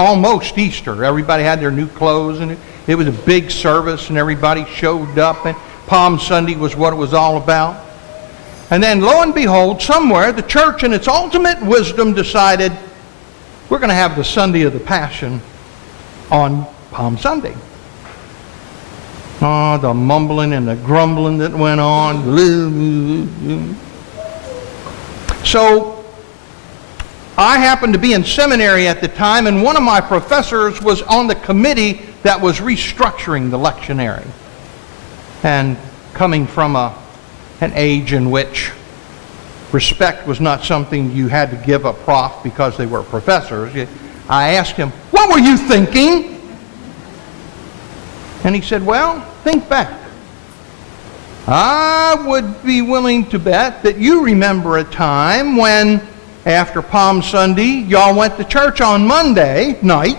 almost Easter. Everybody had their new clothes, and it was a big service, and everybody showed up, and Palm Sunday was what it was all about. And then, lo and behold, somewhere, the church in its ultimate wisdom decided, we're going to have the Sunday of the Passion on Palm Sunday. Oh, the mumbling and the grumbling that went on. So, I happened to be in seminary at the time, and one of my professors was on the committee that was restructuring the lectionary. And coming from an age in which respect was not something you had to give a prof because they were professors, I asked him, what were you thinking? And he said, well, think back. I would be willing to bet that you remember a time when, after Palm Sunday, y'all went to church on Monday night,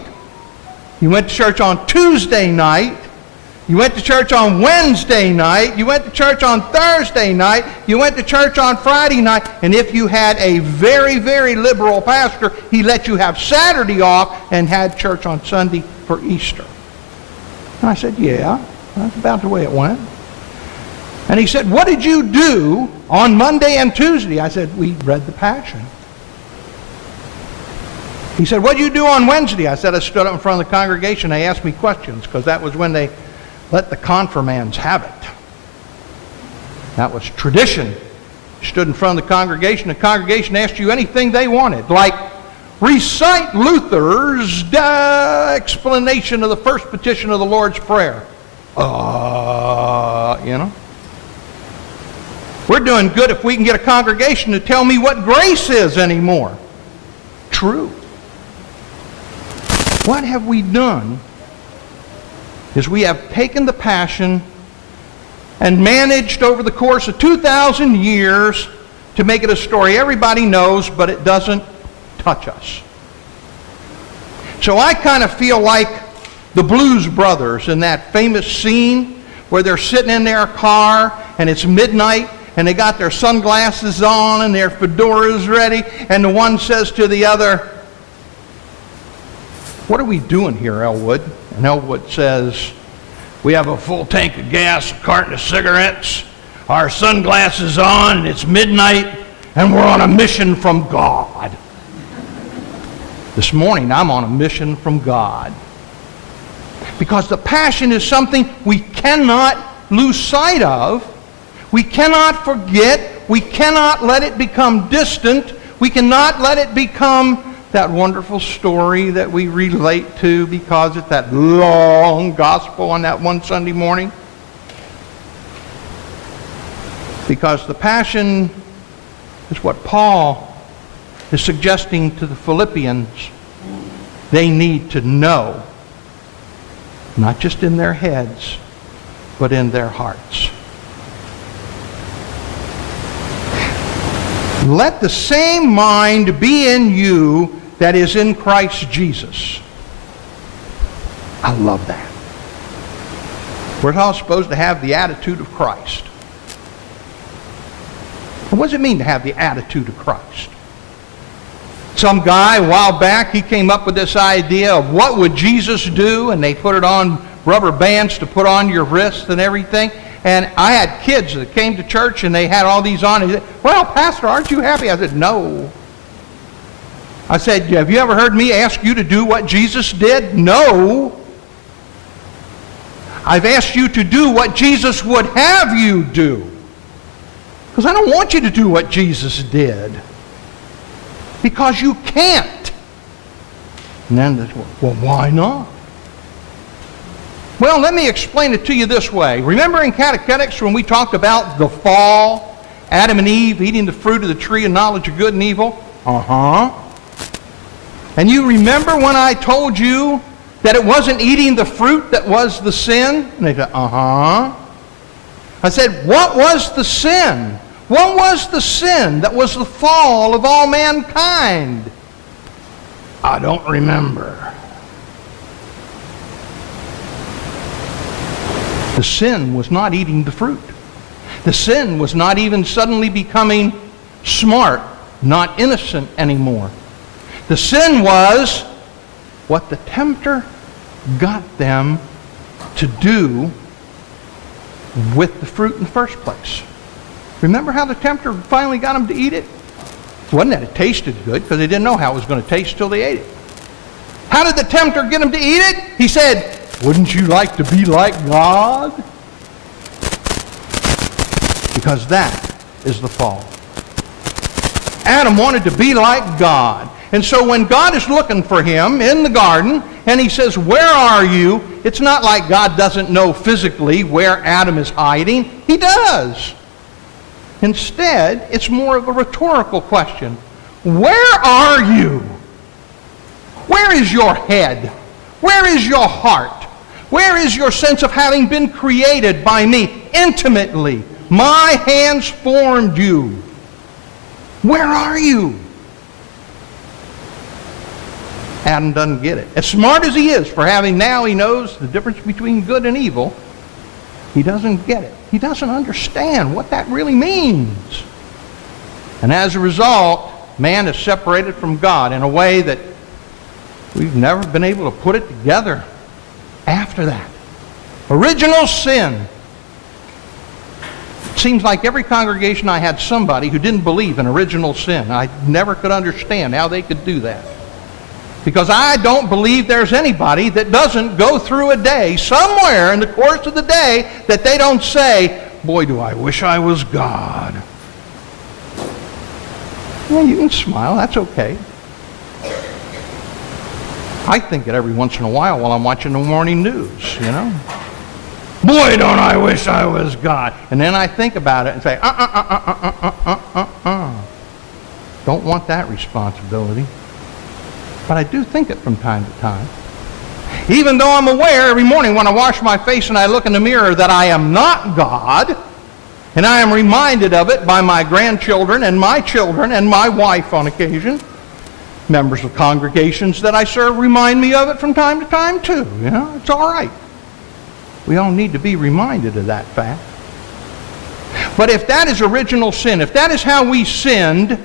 you went to church on Tuesday night, you went to church on Wednesday night, you went to church on Thursday night, you went to church on Friday night, and if you had a very, very liberal pastor, he let you have Saturday off and had church on Sunday for Easter. And I said, yeah, that's about the way it went. And he said, what did you do on Monday and Tuesday? I said, we read the Passion. He said, what did you do on Wednesday? I said, I stood up in front of the congregation. They asked me questions because that was when they let the confirmands have it. That was tradition. You stood in front of the congregation asked you anything they wanted, like recite Luther's explanation of the first petition of the Lord's Prayer. You know. We're doing good if we can get a congregation to tell me what grace is anymore. True. What have we done is we have taken the Passion and managed over the course of 2,000 years to make it a story everybody knows, but it doesn't touch us. So I kind of feel like the Blues Brothers in that famous scene where they're sitting in their car and it's midnight and they got their sunglasses on and their fedoras ready, and the one says to the other, what are we doing here, Elwood? And Elwood says, we have a full tank of gas, a carton of cigarettes, our sunglasses on, and it's midnight, and we're on a mission from God. This morning, I'm on a mission from God. Because the Passion is something we cannot lose sight of. We cannot forget. We cannot let it become distant. We cannot let it become that wonderful story that we relate to because it's that long gospel on that one Sunday morning. Because the Passion is what Paul is suggesting to the Philippians they need to know, not just in their heads, but in their hearts. Let the same mind be in you that is in Christ Jesus. I love that. We're all supposed to have the attitude of Christ. What does it mean to have the attitude of Christ? Some guy a while back, he came up with this idea of what would Jesus do, and they put it on rubber bands to put on your wrists and everything. And I had kids that came to church and they had all these on. And they said, well, Pastor, aren't you happy? I said, no. I said, have you ever heard me ask you to do what Jesus did? No. I've asked you to do what Jesus would have you do. Because I don't want you to do what Jesus did. Because you can't. And then, well, why not? Well, let me explain it to you this way. Remember in catechetics when we talked about the fall, Adam and Eve eating the fruit of the tree of knowledge of good and evil? And you remember when I told you that it wasn't eating the fruit that was the sin? And they said, I said, what was the sin? What was the sin that was the fall of all mankind? I don't remember. The sin was not eating the fruit. The sin was not even suddenly becoming smart, not innocent anymore. The sin was what the tempter got them to do with the fruit in the first place. Remember how the tempter finally got them to eat it? It wasn't that it tasted good, because they didn't know how it was going to taste till they ate it. How did the tempter get them to eat it? He said, wouldn't you like to be like God? Because that is the fall. Adam wanted to be like God. And so when God is looking for him in the garden, and he says, where are you? It's not like God doesn't know physically where Adam is hiding. He does. Instead, it's more of a rhetorical question. Where are you? Where is your head? Where is your heart? Where is your sense of having been created by me intimately? My hands formed you. Where are you? Adam doesn't get it. As smart as he is for having now he knows the difference between good and evil, he doesn't get it. He doesn't understand what that really means. And as a result, man is separated from God in a way that we've never been able to put it together after that. Original sin. It seems like every congregation I had somebody who didn't believe in original sin. I never could understand how they could do that. Because I don't believe there's anybody that doesn't go through a day somewhere in the course of the day that they don't say, boy, do I wish I was God. Yeah, you can smile. That's okay. I think it every once in a while I'm watching the morning news, you know. Boy, don't I wish I was God. And then I think about it and say, Don't want that responsibility. But I do think it from time to time. Even though I'm aware every morning when I wash my face and I look in the mirror that I am not God, and I am reminded of it by my grandchildren and my children and my wife on occasion. Members of congregations that I serve remind me of it from time to time too. You know, it's all right. We all need to be reminded of that fact. But if that is original sin, if that is how we sinned,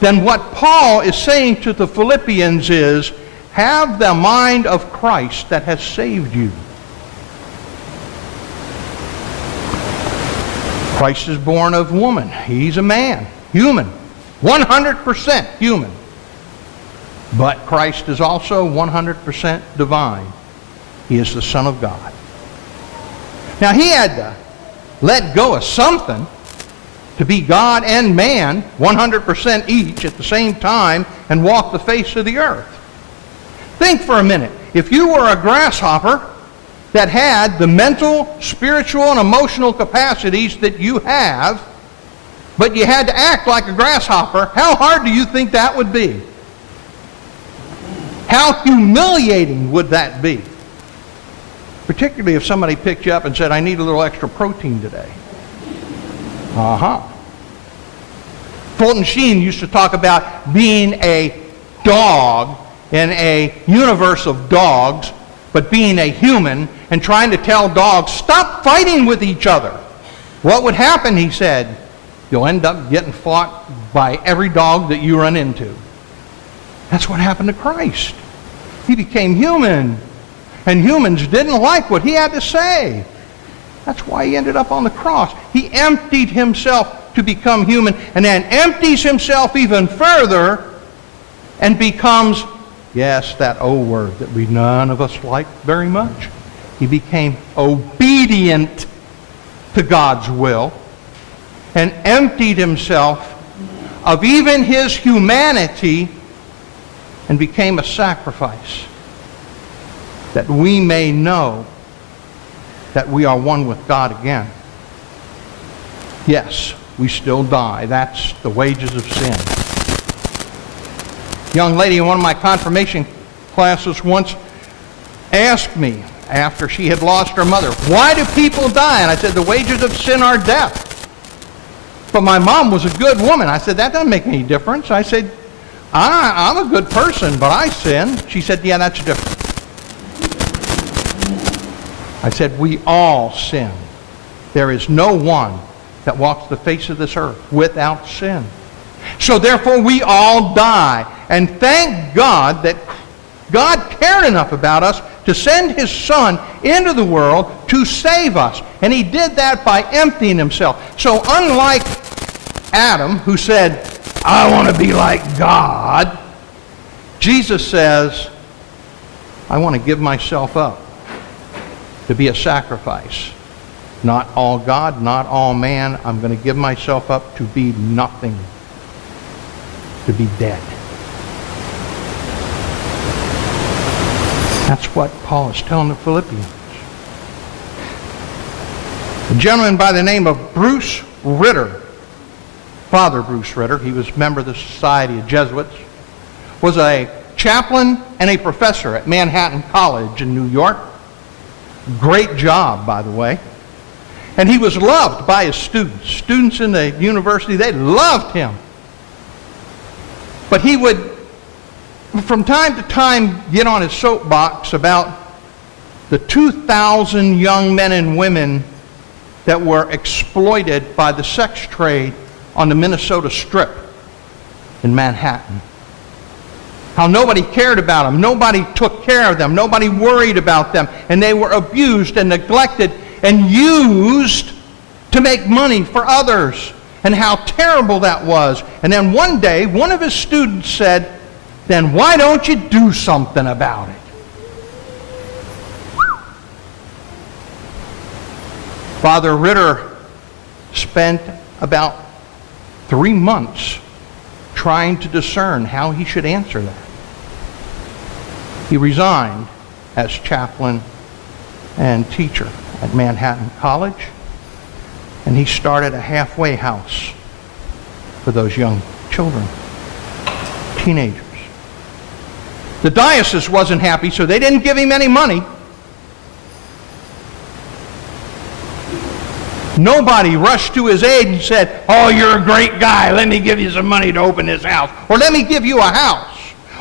then what Paul is saying to the Philippians is, have the mind of Christ that has saved you. Christ is born of woman. He's a man, human, 100% human. But Christ is also 100% divine. He is the Son of God. Now he had to let go of something to be God and man, 100% each at the same time, and walk the face of the earth. Think for a minute. If you were a grasshopper that had the mental, spiritual, and emotional capacities that you have, but you had to act like a grasshopper, how hard do you think that would be? How humiliating would that be? Particularly if somebody picked you up and said, I need a little extra protein today. Fulton Sheen used to talk about being a dog in a universe of dogs, but being a human and trying to tell dogs, stop fighting with each other. What would happen, he said, you'll end up getting fought by every dog that you run into. That's what happened to Christ. He became human, and humans didn't like what he had to say. That's why he ended up on the cross. He emptied himself to become human, and then empties himself even further and becomes, yes, that old word that we none of us like very much. He became obedient to God's will and emptied himself of even his humanity and became a sacrifice that we may know that we are one with God again. Yes, we still die. That's the wages of sin. A young lady in one of my confirmation classes once asked me, after she had lost her mother, why do people die? And I said, the wages of sin are death. But my mom was a good woman. I said, that doesn't make any difference. I said, I'm a good person, but I sin. She said, yeah, that's different. I said, we all sin. There is no one that walks the face of this earth without sin. So therefore we all die. And thank God that God cared enough about us to send his Son into the world to save us. And he did that by emptying himself. So unlike Adam, who said, I want to be like God, Jesus says, I want to give myself up to be a sacrifice. Not all God, not all man. I'm going to give myself up to be nothing, to be dead. That's what Paul is telling the Philippians. A gentleman by the name of Bruce Ritter, Father Bruce Ritter, he was a member of the Society of Jesuits, was a chaplain and a professor at Manhattan College in New York. Great job, by the way. And he was loved by his students. Students in the university, they loved him. But he would, from time to time, get on his soapbox about the 2,000 young men and women that were exploited by the sex trade on the Minnesota Strip in Manhattan. How nobody cared about them, nobody took care of them, nobody worried about them, and they were abused and neglected and used to make money for others, and how terrible that was. And then one day, one of his students said, then why don't you do something about it? Father Ritter spent about 3 months trying to discern how he should answer that. He resigned as chaplain and teacher at Manhattan College, and he started a halfway house for those young children, teenagers. The diocese wasn't happy, so they didn't give him any money. Nobody rushed to his aid and said, oh, you're a great guy, let me give you some money to open this house, or let me give you a house,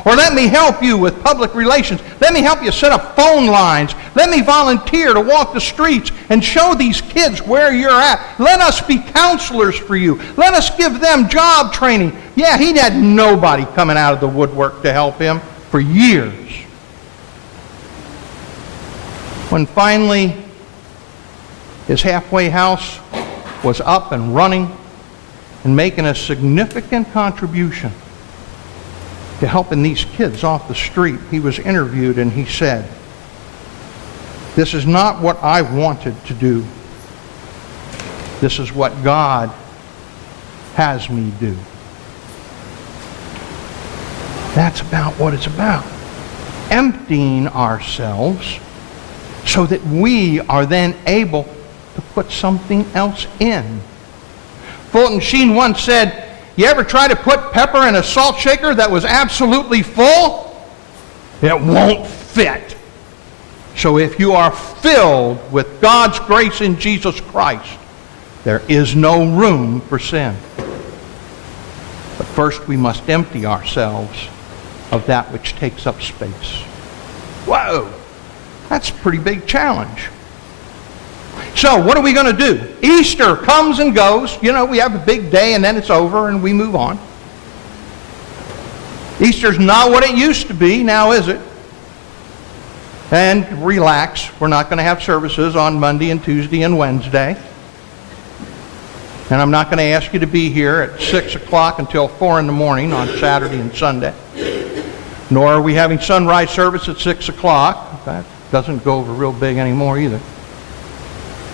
or let me help you with public relations, let me help you set up phone lines, let me volunteer to walk the streets and show these kids where you're at, let us be counselors for you, let us give them job training. Yeah, he had nobody coming out of the woodwork to help him for years. When finally his halfway house was up and running and making a significant contribution to helping these kids off the street, he was interviewed and he said, this is not what I wanted to do. This is what God has me do. That's about what it's about. Emptying ourselves so that we are then able to put something else in. Fulton Sheen once said, you ever try to put pepper in a salt shaker that was absolutely full? It won't fit. So if you are filled with God's grace in Jesus Christ, there is no room for sin. But first we must empty ourselves of that which takes up space. Whoa, that's a pretty big challenge. So what are we going to do? Easter comes and goes. You know, we have a big day and then it's over and we move on. Easter's not what it used to be, now is it? And relax, we're not going to have services on Monday and Tuesday and Wednesday. And I'm not going to ask you to be here at 6 o'clock until 4 in the morning on Saturday and Sunday. Nor are we having sunrise service at 6 o'clock. That doesn't go over real big anymore either.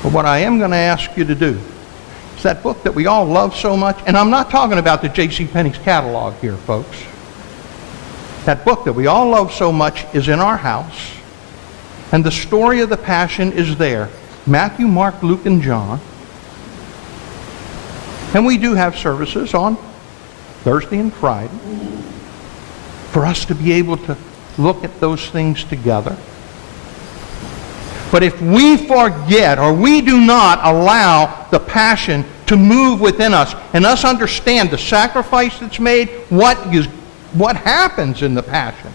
But what I am going to ask you to do is that book that we all love so much, and I'm not talking about the J.C. Penney's catalog here, folks. That book that we all love so much is in our house, and the story of the Passion is there. Matthew, Mark, Luke, and John. And we do have services on Thursday and Friday for us to be able to look at those things together. But if we forget or we do not allow the Passion to move within us and us understand the sacrifice that's made, what happens in the Passion?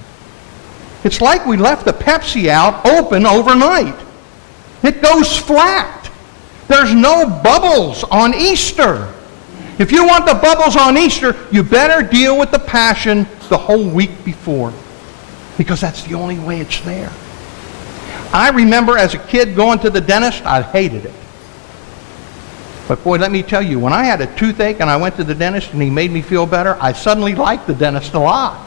It's like we left the Pepsi out open overnight. It goes flat. There's no bubbles on Easter. If you want the bubbles on Easter, you better deal with the Passion the whole week before. because that's the only way it's there. I remember as a kid going to the dentist, I hated it. But boy, let me tell you, when I had a toothache and I went to the dentist and he made me feel better, I suddenly liked the dentist a lot.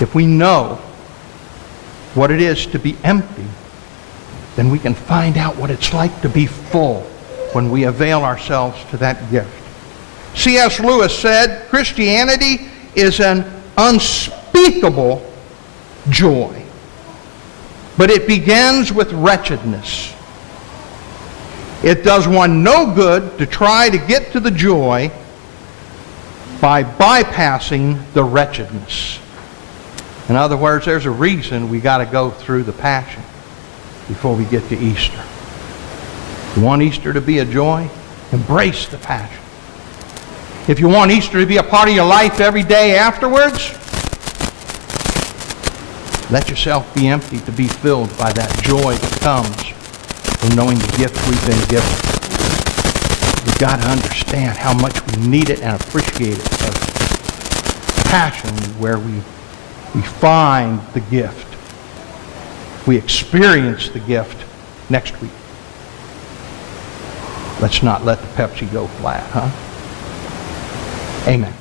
If we know what it is to be empty, then we can find out what it's like to be full when we avail ourselves to that gift. C.S. Lewis said, Christianity is an unspeakable joy, but it begins with wretchedness. It does one no good to try to get to the joy by bypassing the wretchedness. In other words, there's a reason we got to go through the Passion before we get to Easter. You want Easter to be a joy? Embrace the Passion. If you want Easter to be a part of your life every day afterwards, let yourself be empty to be filled by that joy that comes from knowing the gift we've been given. We've got to understand how much we need it and appreciate it. Because Passion, where we find the gift. We experience the gift next week. Let's not let the Pepsi go flat, huh? Amen.